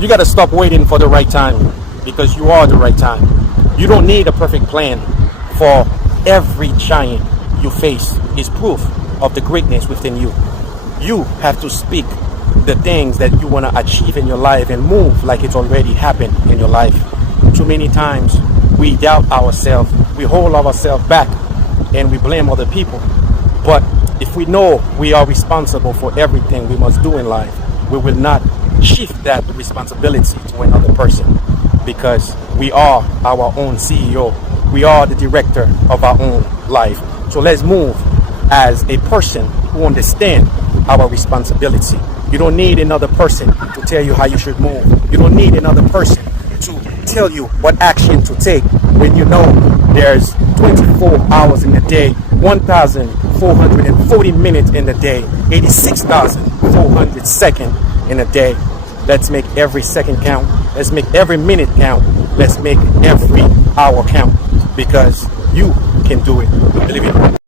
You got to stop waiting for the right time, because you are the right time. You don't need a perfect plan, for every giant you face is proof of the greatness within you. You have to speak the things that you want to achieve in your life and move like it's already happened in your life. Too many times we doubt ourselves, we hold ourselves back, and we blame other people. But if we know we are responsible for everything we must do in life, we will not shift that responsibility to another person, because we are our own CEO. We are the director of our own life. So let's move as a person who understands our responsibility. You don't need another person to tell you how you should move. You don't need another person to tell you what action to take when you know there's 24 hours in the day, 1,440 minutes in the day, 86,400 seconds in a day. Let's make every second count. Let's make every minute count. Let's make every hour count, because you can do it. Believe it.